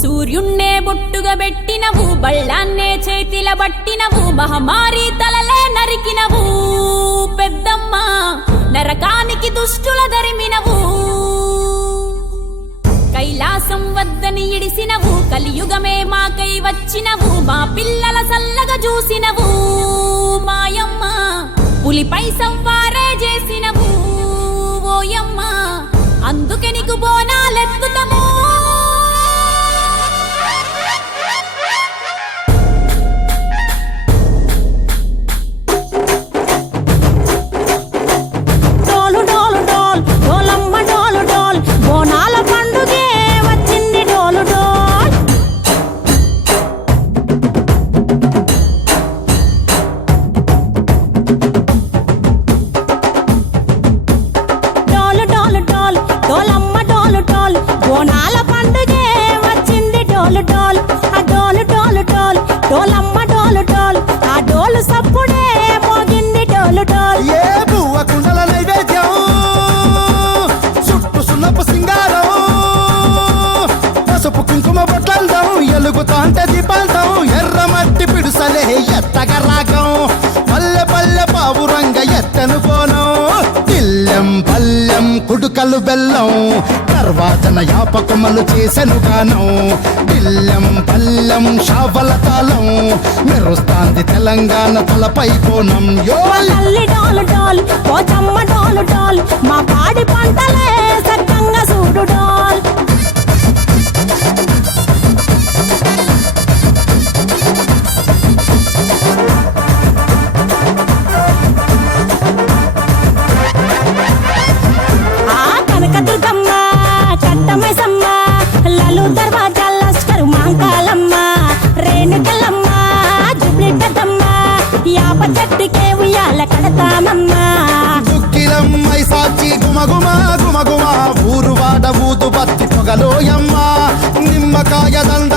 సూర్యున్నే బొట్టుగా పెట్టినవు, బళ్ళాన్నే చేతిల బట్టినవు, మహమారి తలలే నరికినవు పెద్దమ్మ, నరకానికి దుష్టుల దరిమినవు. కైలాసం వద్దని ఇడిసినవు, కలియుగమే మాకై వచ్చినవు, మా పిల్లల సల్లగా చూసినవు మాయమ్మ, పులిపై సంవారే చేసినవు ఓయమ్మ, అందుకే నీకు బోనాలెత్తుతము. కుడుకలు బెల్లం తర్వాతన యాపకమలు చేసెను గానం, బిల్లం పల్లెం షావల తాళం మెరుస్తాంది తెలంగాణ తలపై కోణం. మా పాడి పంటలే సక్కంగా చూడు డాల్. దుక్కిలమ్మై సాచి గుమగుమా గుమగుమా ఊరు వాడ ఊదు బత్తి పొగలోయమ్మ, నిమ్మకాయ దండ